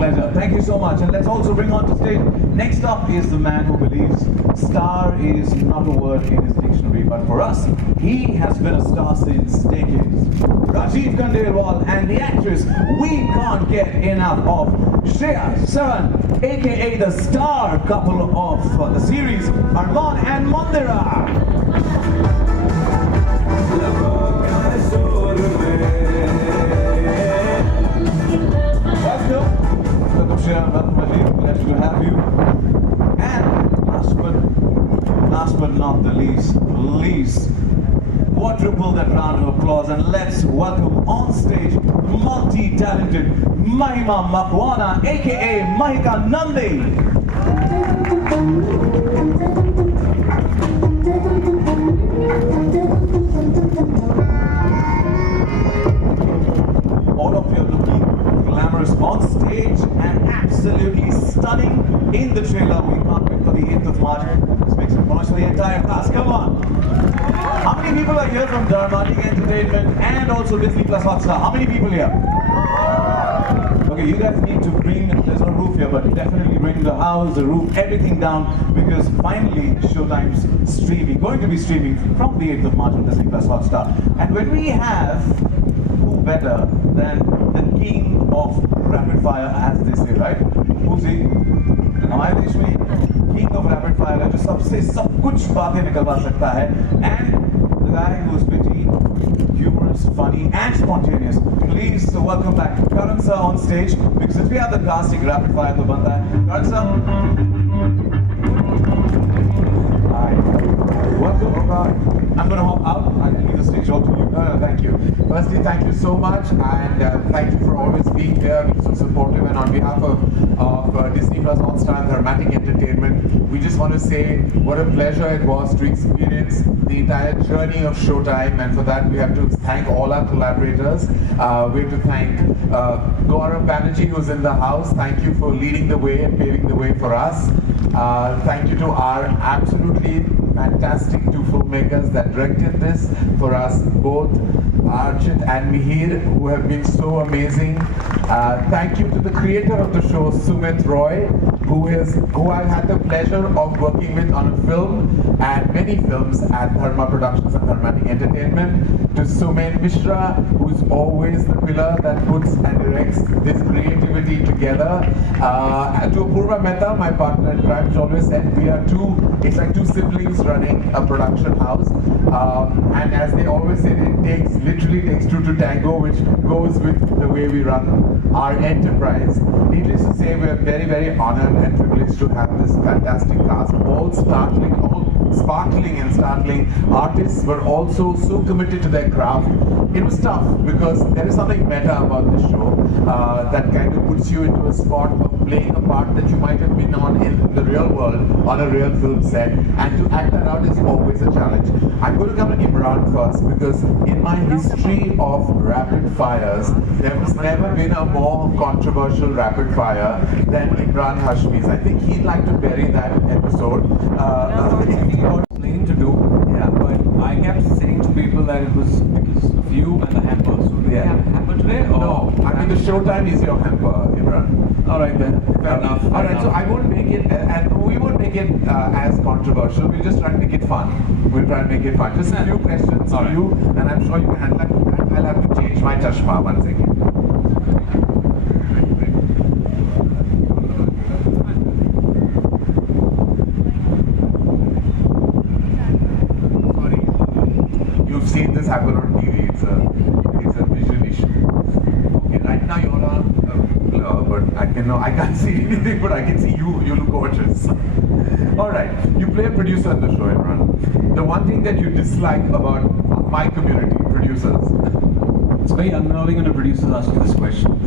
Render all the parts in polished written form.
pleasure. Thank you so much. And let's also bring on to stage. Next up is the man who believes star is not a word in his dictionary, but for us, he has been a star since decades. Rajeev and the actress we can't get enough of, Shriya Saran, aka the star couple of the series, Emraan and Mandira. Welcome Shriya, welcome Rajeev, pleasure to have you. And last but not the least, please quadruple that round of applause and let's welcome on stage multi-talented Mahima Makwana, aka Mahika Nandi. All of you are looking glamorous on stage and absolutely stunning in the trailer. We can't wait for the 8th of March. Let's make some noise for the entire cast. Come on. How many people are here from Dramatic Entertainment and also Disney Plus Hotstar? How many people here? Okay, you guys need to bring, there's no roof here, but definitely bring the house, the roof, everything down because finally Showtime's streaming, going to be streaming from the 8th of March on Disney Plus Hotstar. And when we have, who better than the king of rapid fire, as they say, right? Who's he? हमारे देश में king of rapid fire है जो सबसे सब कुछ बातें निकलवा सकता है, and the guy who's witty, humorous, funny, and spontaneous. Please welcome back Karan sir on stage because since we have the casting rapid fire तो बनता है. Karan sir. Hi. Welcome. I'm going to hop out. I'll leave the stage all to you. Thank you. Firstly, thank you so much, and thank you for always being there, being so supportive. And on behalf of Disney Plus Hotstar and Dramatic Entertainment, we just want to say what a pleasure it was to experience the entire journey of Showtime. And for that, we have to thank all our collaborators. We have to thank Gaurav Banerjee, who's in the house. Thank you for leading the way and paving the way for us. Thank you to our absolutely fantastic two filmmakers that directed this for us, both Archit and Mihir, who have been so amazing. Thank you to the creator of the show, Sumit Roy, who I've had the pleasure of working with on a film and many films at Dharma Productions and Dramatic Entertainment. To Sumen Mishra, who's always the pillar that puts and directs this creativity together. To Apurva Mehta, my partner in crime, always said it's like two siblings running a production house. And as they always say, it literally takes two to tango, which goes with the way we run our enterprise. Needless to say, we are very, very honored and privileged to have this fantastic cast, all sparkling and startling artists, were also so committed to their craft. It was tough because there is something meta about this show that kind of puts you into a spot of playing a part that you might have been on in the real world on a real film set, and to act that out is always a challenge. I'm going to come to Emraan first because in my history of rapid fires, there has never been a more controversial rapid fire than Emraan Hashmi's. I think he'd like to bury that episode. Explaining to do, yeah, but I kept saying to people that it was because of you and the hamper. So do you have a hamper today? Or no, I mean the Showtime is your hamper, Emraan. All right then, fair enough. All right, so I won't make it, and we won't make it as controversial. We'll just try to make it fun. We'll try and make it fun. Just a few questions for you, and I'm sure you can handle that. I'll have to change my chashma 1 second. You've seen this happen on TV. It's a vision issue. Okay, right now you're on blur, but I can't see anything, but I can see you. You look gorgeous. All right, you play a producer in the show, Emraan. The one thing that you dislike about my community, producers. It's very unnerving when a producer asks you this question.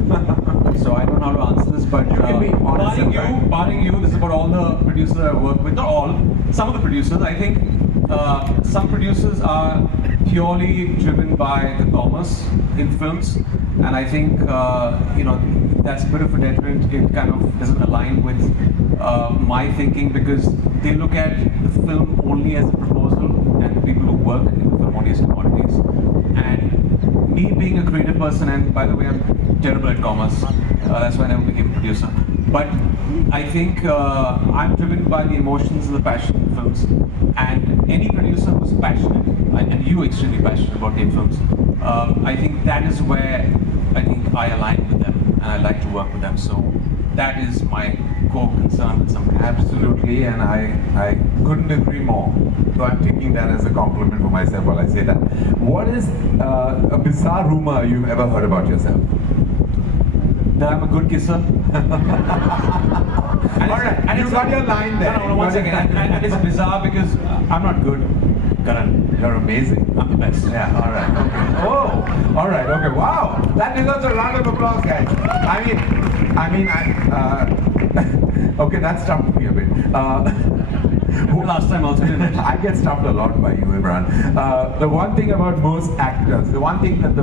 So I don't know how to answer this, but You can be honest barring you, this is about all the producers I work with. Not all, some of the producers. I think some producers are purely driven by the commerce in films, and I think that's a bit of a detriment. It kind of doesn't align with my thinking because they look at the film only as a proposal, and people who work in the film only as commodities. And me being a creative person, and by the way, I'm terrible at commerce. That's why I never became a producer. But I think I'm driven by the emotions and the passion in films. And any producer who's passionate, and you extremely passionate about their films, I think that is where I think I align with them and I like to work with them. So that is my core concern with some. Absolutely, and I couldn't agree more. So I'm taking that as a compliment for myself while I say that. What is a bizarre rumor you've ever heard about yourself? That I'm a good kisser. Alright, and you got your line there. No, one second. And it's bizarre because I'm not good. Karan, you're amazing. I'm the best. Yeah, alright, okay. Oh, alright, okay, wow. That deserves a round of applause, guys. Okay, that stumped me a bit. Last time also did it. I get stumped a lot by you, Emraan. The one thing about most actors, the one thing that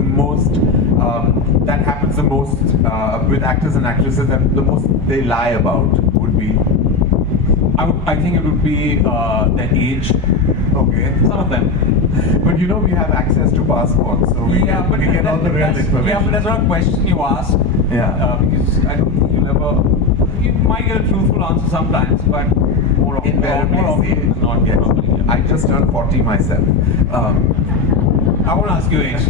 that happens the most with actors and actresses, that the most they lie about would be? I think it would be their age. Okay. Some of them. But you know we have access to passports, so we get all the real information. Yeah, but that's not a question you ask. Yeah. Because I don't think you might get a truthful answer sometimes, but more often than not. Yes. Probably, yeah. I just turned 40 myself. I won't ask you age.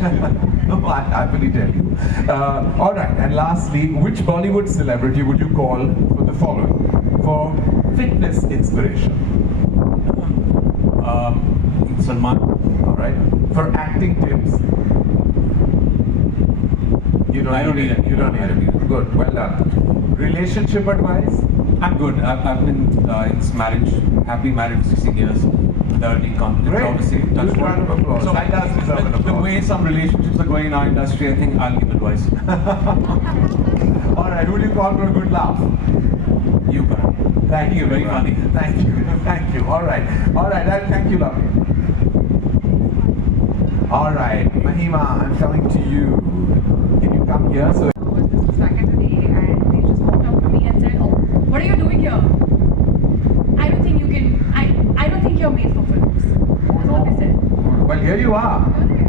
No, I happily tell you. Alright, and lastly, which Bollywood celebrity would you call for the following? For fitness inspiration. Salman. Alright. For acting tips. I don't need it. You don't need it. Good, well done. Relationship advice? I'm good. I've been in marriage, happily married for 16 years. Thoroughly confident, Great. obviously. Good round of applause. So That does deserve an the applause. way some relationships are going in our industry, I think I'll give advice. Alright, who do you call for a good laugh? You, Karan. Thank you. Very funny. Thank you. Thank you. Alright. Alright, thank you, lovely. Alright, Mahima, I'm coming to you. Can you come here? So This was back in the day, and they just walked up to me and said, "Oh, what are you doing here? I don't think you can. I don't think you're made for films." That's what they said. well, here you are.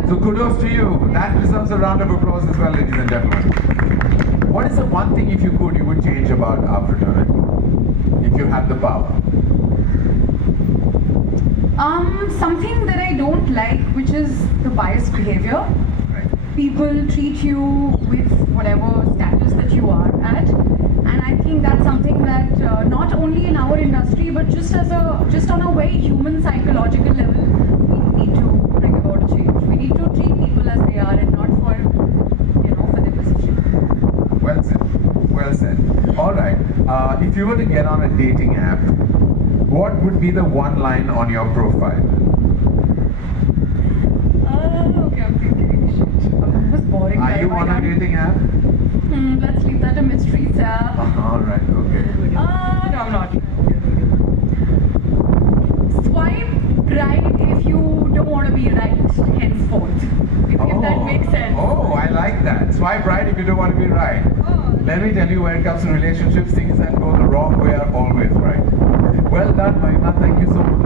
So kudos to you. That deserves a round of applause as well, ladies and gentlemen. What is the one thing, if you could, you would change about our fraternity? If you had the power? Something that I don't like, which is the biased behavior. Right. People treat you with whatever status that you are at, and I think that's something that not only in our industry, but just on a very human psychological level, we need to bring about a change. We need to treat people as they are and not for their position. Well said. Well said. Alright. If you were to get on a dating app, what would be the one line on your profile? Okay, I'm thinking. Shit. That was boring. Are you on a dating app? Let's leave that a mystery, sir. Alright, okay. No, I'm not. Swipe right if you don't want to be right henceforth. If that makes sense. Oh, I like that. Swipe right if you don't want to be right. Let me tell you, when it comes to relationships, things that go the wrong way are always right. Well done, Mahima. Thank you so much.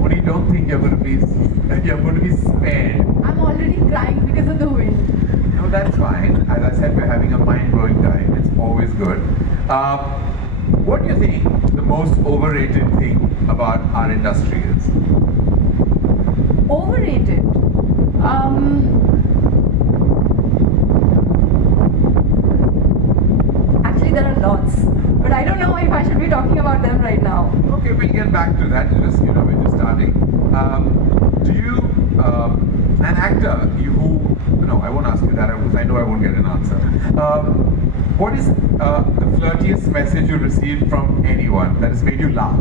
Mouni, don't think you're going to be spared. I'm already crying because of the wind. No, that's fine. As I said, we're having a mind-blowing time. It's always good. What do you think the most overrated thing about our industry is? Overrated. Actually, there are lots, but I don't know if I should be talking about them right now. Okay, we'll get back to that. We're just starting. Do you, an actor, no, I won't ask you that because I know I won't get an answer. What is the flirtiest message you received from anyone that has made you laugh?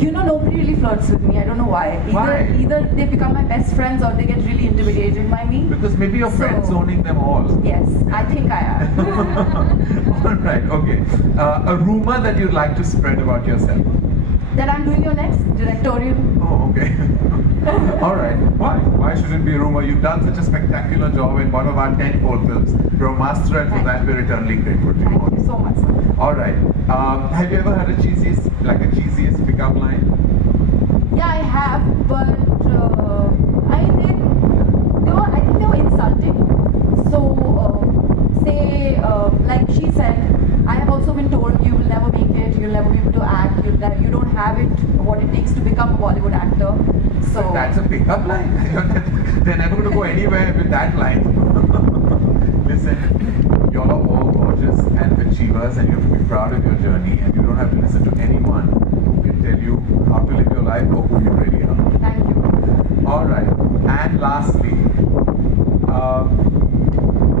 Nobody really flirts with me. I don't know why. Why? Either they become my best friends or they get really intimidated by me. Because maybe your friends owning them all. Yes, I think I am. Alright, okay. A rumor that you'd like to spread about yourself? That I'm doing your next directorial. Oh, okay. Alright. Why? Why should it be a rumor? You've done such a spectacular job in one of our 10 films. You're a master, and for that we're eternally grateful to you. Thank you so much, sir. Alright. Have you ever had a cheesiest pickup line? Yeah, I have, but I think they were insulting. So say, like she said, I have also been told you will never make it, you'll never be able to act, you don't have it, what it takes to become a Bollywood actor. So That's a pickup line. They're never going to go anywhere with that line. Listen, you're all gorgeous and achievers, and you have to be proud of your journey, and you don't have to listen to anyone who can tell you how to live your life or who you really are. thank you. All right. And lastly,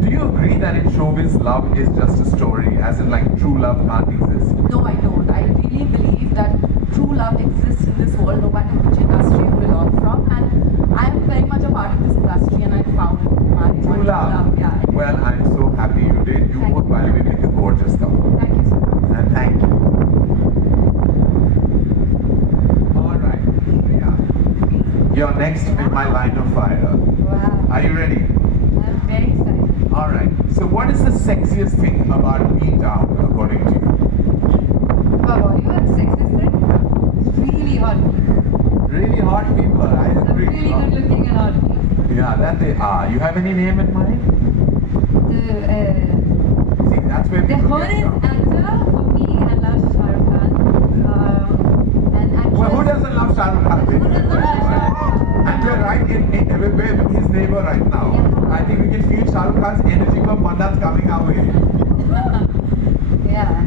do you agree that in showbiz love is just a story, as in like true love can't exist? No, I don't. I really believe that true love exists in this world, no matter which industry you belong from. And I am very much a part of this industry, and I found my True love. Yeah. Well, I'm so happy you did. You both, by the way, make a gorgeous couple. Thank you so much. And thank you. All right. Yeah. You're next in my line of fire. Wow. Are you ready? I'm very excited. All right. So, what is the sexiest thing about B-Town, according to you? Wow, are you a sexist thing? It's really hot. Really hot people. I agree. Really good looking and hot. Yeah, that they are. You have any name in mind? See, that's where The people hottest get stuck. actor for me, I love Shah Rukh Khan. And actress. Well, who doesn't love Shah Rukh Khan? Who doesn't love Shah Rukh Khan? And you're right, we're his neighbor right now. Yeah. I think we can feel Shah Rukh Khan's energy from Mannat coming our way. Yeah.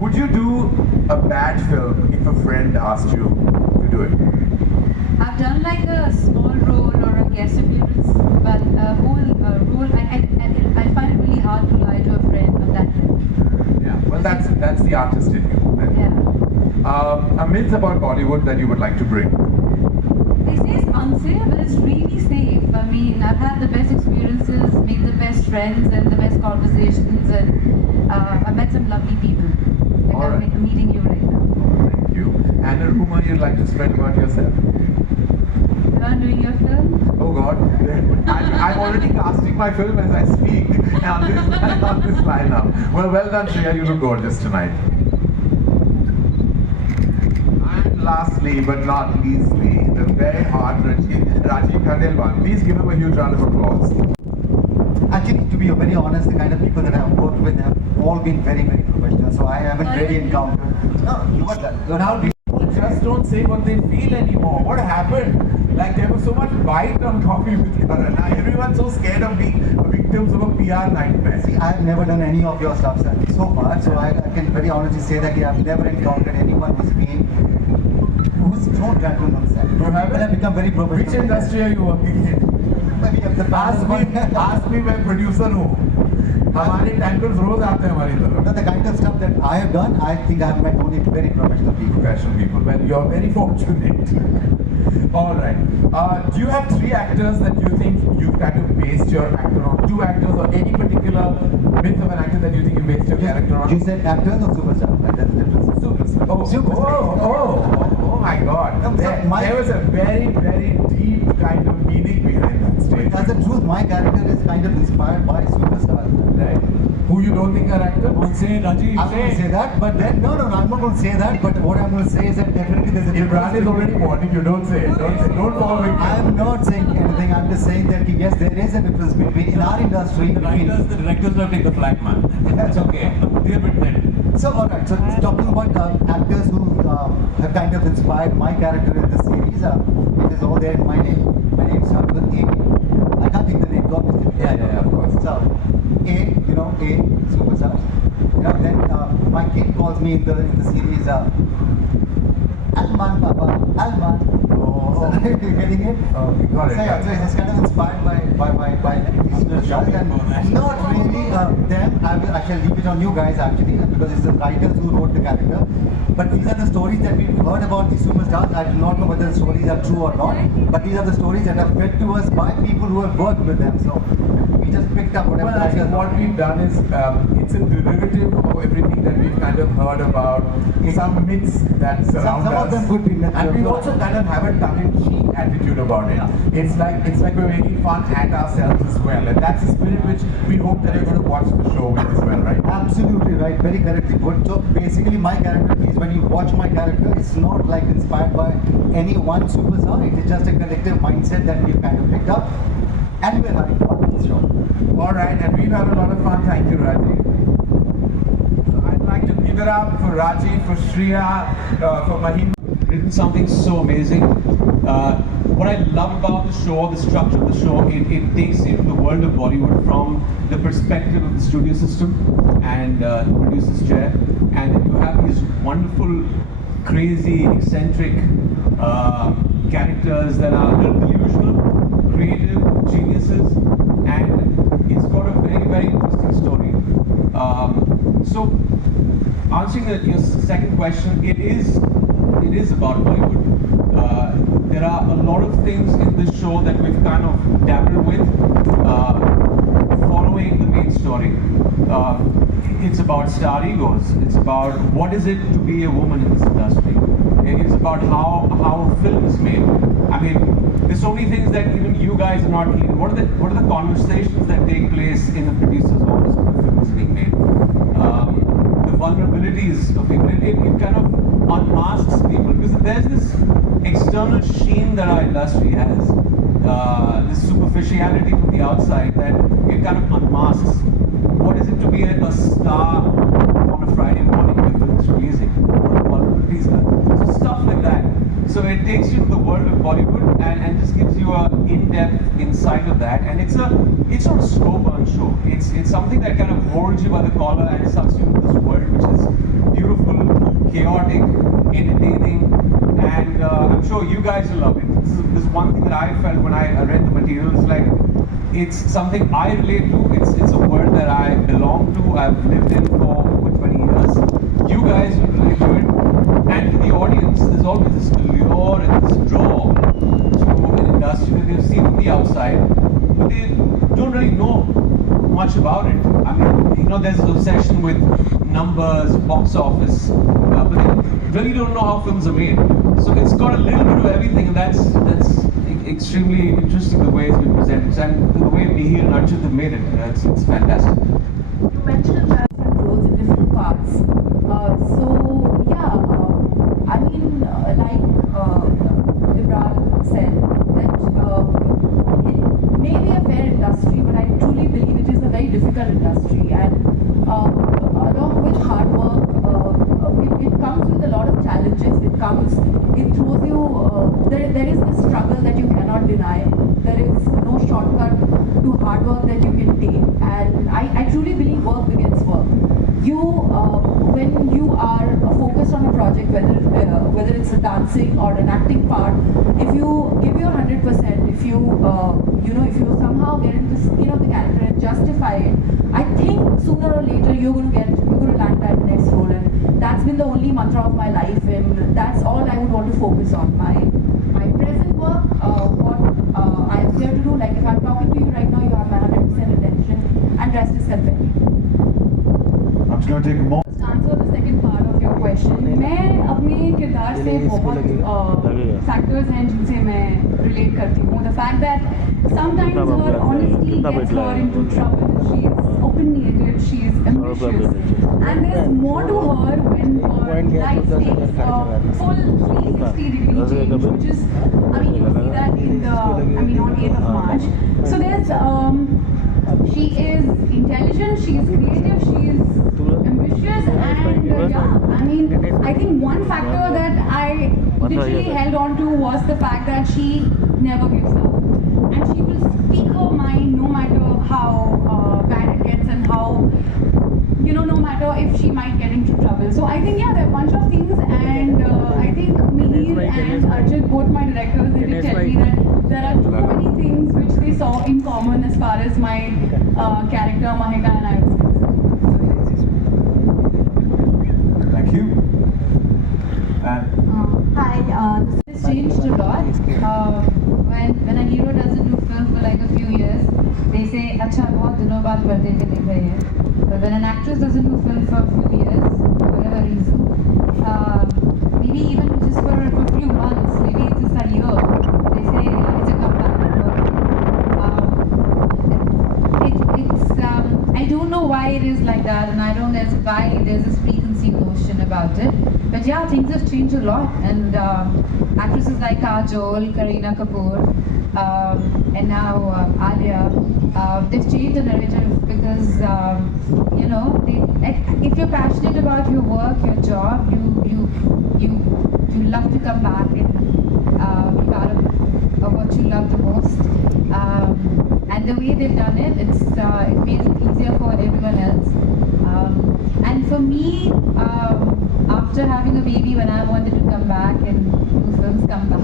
Would you do a bad film if a friend asked you to do it? I've done like a small role or a guest appearance, but a whole role, I find it really hard to lie to a friend on that level. Yeah. Well, that's the artist in you. Yeah. A myth about Bollywood that you would like to bring. They say it's unsafe, but it's really safe. I mean, I've had the best experiences, made the best friends and the best conversations, and I've met some lovely people. Like All right. I'm meeting you right now. Thank you. And a rumor you'd like to spread about yourself? That I'm doing your film? Oh God, I'm already casting my film as I speak on this line now. Well done, Shriya, you look gorgeous tonight. And lastly, but not leastly, the very hard Rajeev Khandelwal. Please give him a huge round of applause. Actually, to be very honest, the kind of people that I've worked with have all been very, very professional. So I haven't really encountered. No, you got that. Now people just don't say what they feel anymore. What happened? Like there was so much bite on Coffee with Karan. Now everyone's so scared of being victims of a PR nightmare. See, I've never done any of your stuff sir, so far. So I can very honestly say that I've never encountered anyone who's thrown raccoon on set. You haven't? But I've become very professional. Which industry are you working in? Maybe if the Ask me मैं producer हूँ. हमारे tankers रोज आते हैं हमारी तरफ. No, the kind of stuff that I have done, I think I've met only very professional people. Professional people. Well, you're very fortunate. All right. Do you have 3 actors that you think you've kind of based your actor on? 2 actors or any particular myth of an actor that you think you based your character on? You said actors or superstars? Like, that's the difference. Superstar. Oh, Superstar. oh my God. No, There was a very, very deep kind of meaning behind that statement. As the truth, my character is kind of inspired by superstars. Right. Who you don't think are actors? Don't say Rajeev. I'm going to say that, but then, no, I'm not going to say that, but what I'm going to say is that definitely there's a Emraan difference. is already warning you, don't say it. Don't fall victim. I'm not saying anything, I'm just saying that yes, there is a difference between, in our industry, The between... writers, the directors will take the flag, man. It's okay. They're a bit dead. So, alright, so talking about actors who have kind of inspired my character in the series, it is all there in my name. My name starts with A. I can't take the name, obviously. Yeah, of course. So, A, superstars. Then my kid calls me in the series, Alman Papa, Alman. Oh. So, you're getting it? Okay, got it. So yeah, so it's kind of inspired by these shows, and not really them. I shall leave it on you guys actually, because it's the writers who wrote the character. But these are the stories that we've heard about these superstars. I do not know whether the stories are true or not, but these are the stories that are fed to us by people who have worked with them. So we just picked up whatever. Well, I think what we've done is it's a derivative of everything that we've kind of heard about, some myths that surround Some us. of them could be myths. And we also kind of have a tongue-in-cheek attitude about it. It's like we're making fun at ourselves as well, and that's the spirit which we hope that you're going to watch the show with as well, right? Absolutely right, very correctly put. So basically my character, please, when you watch my character, it's not like inspired by any one superstar. It is just a collective mindset that we've kind of picked up, and we're having fun. this show. All right, and we've had a lot of fun. Thank you, Rajeev. So I'd like to give it up for Rajeev, for Shriya, for Mahima. Written something so amazing. What I love about the show, the structure of the show, it takes you to the world of Bollywood from the perspective of the studio system and the producer's chair, and then you have these wonderful, crazy, eccentric characters that are a little delusional, creative geniuses, and it's got a very, very interesting story. So, answering your second question, it is about Bollywood. There are a lot of things in this show that we've kind of dabbled with, following the main story. It's about star egos. It's about what is it to be a woman in this industry. It's about how film is made. I mean, there's so many things that even you guys are not hearing. What are the conversations that take place in the producer's office when a film is being made? The vulnerabilities of people. It kind of unmasks people, because there's this external sheen that our industry has, this superficiality from the outside that it kind of unmasks. What is it to be a star on a Friday morning when film is releasing? What are the vulnerabilities like? So stuff like that. So it takes you to the world of Bollywood and just gives you an in-depth insight of that. And it's not a slow burn show. It's something that kind of holds you by the collar and sucks you into this world, which is beautiful, chaotic, entertaining, and I'm sure you guys will love it. This is one thing that I felt when I read the material. It's like, it's something I relate to. It's a world that I belong to. I've lived in for over 20 years. You guys will relate to it. And for the audience, there's always this allure and this draw to an industry that they've seen from the outside, but they don't really know much about it. I mean, you know, there's this obsession with numbers, box office, but they really don't know how films are made. So it's got a little bit of everything, and that's extremely interesting the way it's been presented, and the way Mihir and Arjun have made it. It's fantastic. You mentioned different roles in different parts. So yeah, I mean, like Emraan said, that it may be a fair industry, but I truly believe it is a very difficult industry, and along with hard work, it comes with a lot of challenges. It throws you, there is this struggle that you cannot deny. There is no shortcut to hard work that you can take, and I truly believe work begins work. When you are focused on a project, whether it's a dancing or an acting part, if you give your 100%, if you somehow get into the skin of the character and justify it, I think sooner or later you're going to land that next role, and that's been the only mantra of my life, and that's all I would want to focus on. My present work, what I'm here to do. Like if I'm talking to you right now, you have my 100% attention, and rest is confetti. I'm just going to take a moment. To answer the second part of your question, मैं अपने किरदार से बहुत factors हैं जिनसे मैं relate करती हूँ. The fact that sometimes her honesty gets her into trouble. She is opinionated, she is ambitious, and there's more to her when her life takes a full 360-degree change, which is, I mean, you see that on 8th of March. So there's she is intelligent, she is creative, she is ambitious, and yeah, I mean, I think one factor that I literally held on to was the fact that she never gives up, and she will speak her mind no matter how bad it gets, and how, no matter if she might get into trouble. So I think, yeah, there are a bunch of things, and I think Mihir and Arjun, both my directors, they did tell me that there are too many things which they saw in common as far as my character Mahika and I was concerned. Thank you. And Hi, this has changed a lot. When a hero doesn't do film for like a few years, they say, "Acha, bahut dinon baad parde pe dikh rahe hain." But when an actress doesn't do film for a few years, for whatever reason, maybe even just for a few months, maybe it's just a year, they say it's a comeback. I don't know why it is like that, and I don't know why there's this preconceived notion about it. But yeah, things have changed a lot, and actresses like Kajol, Kareena Kapoor, and now Alia, they've changed the narrative because you know, if you're passionate about your work, your job, you love to come back and be part of what you love the most. And the way they've done it, it made it easier for everyone else. And for me, after having a baby, when I wanted to come back and do films, come back,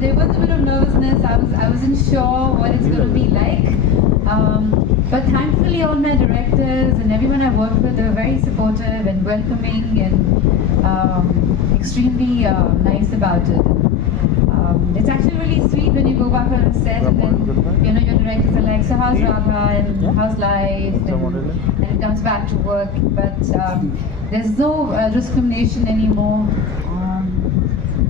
there was a bit of nervousness. I wasn't sure what it's going to be like. But thankfully, all my directors and everyone I worked with, they were very supportive and welcoming and extremely nice about it. It's actually really sweet when you go back on a set and then, you know, your directors are like, so how's Radha and how's life, and it comes back to work. But there's no discrimination anymore.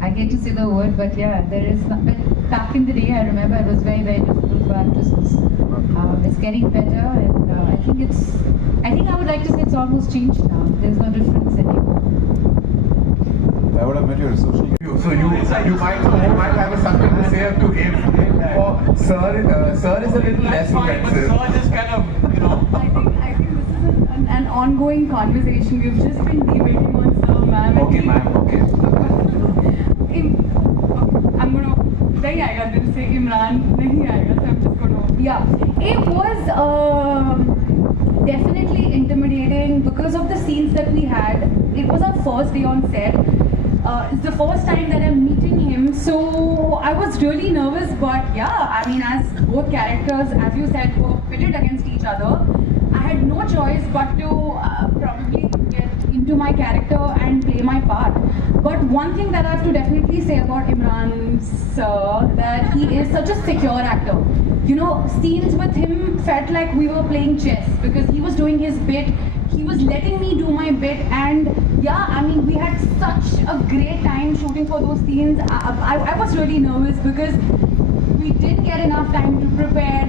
I hate to say the word, but yeah, there is not. But back in the day, I remember it was very, very difficult for actresses. It's getting better, and I think I would like to say it's almost changed now. There's no difference anymore. I would have met you at social media. So you might have something to say to him. Or sir is a little less offensive. Sir just kind of, you know. I think this is an ongoing conversation. We've just been debating on Sir, ma'am. Okay, ma'am. Okay. I'm gonna. नहीं आएगा दिल से इमरान नहीं आएगा, so I'm just gonna. Yeah, it was definitely intimidating because of the scenes that we had. It was our first day on set. It's the first time that I'm meeting him, so I was really nervous. But yeah, I mean, as both characters, as you said, were pitted against each other, I had no choice but to probably get into my character and play my part. But one thing that I have to definitely say about Emraan sir, that he is such a secure actor. You know, scenes with him felt like we were playing chess because he was doing his bit, he was letting me do my bit, and yeah, I mean, we had such a great time shooting for those scenes. I was really nervous because we didn't get enough time to prepare.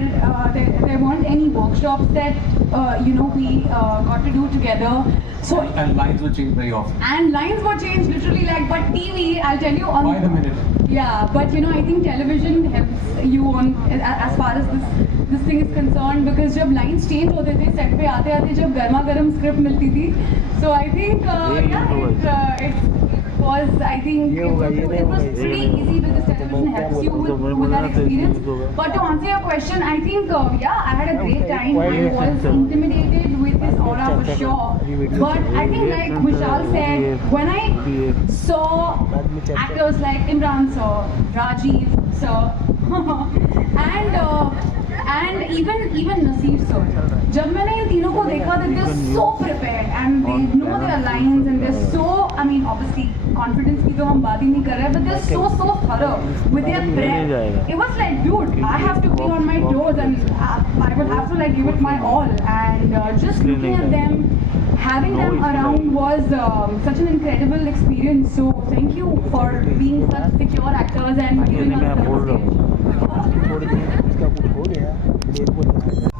There weren't any workshops that you know, we got to do together. So and lines were changed very often. And lines were changed literally like, but TV, I'll tell you on By the minute. Yeah, but you know, I think television helps you on as far as this thing is concerned, because जब lines change होते थे set पे आते जब गर्मा गर्म script मिलती थी, so I think yeah, it was, I think it was pretty easy because television helps you with that experience. But to answer your question, I think yeah, I had a great time. I was intimidated with this aura for sure. But I think, like Vishal said, when I saw actors like Emraan sir, Rajeev sir, and even Naseer sir, जब मैंने इन तीनों को देखा, that they're so prepared and they know their lines and they're so, I mean, obviously confidence की तो हम बात ही नहीं कर रहे, but they're so thorough with their prep. It was like, dude, I have to be on my toes and I will have to like give it my all. And just looking at them, having them around was such an incredible experience. So thank you for being such secure actors and giving us the stage.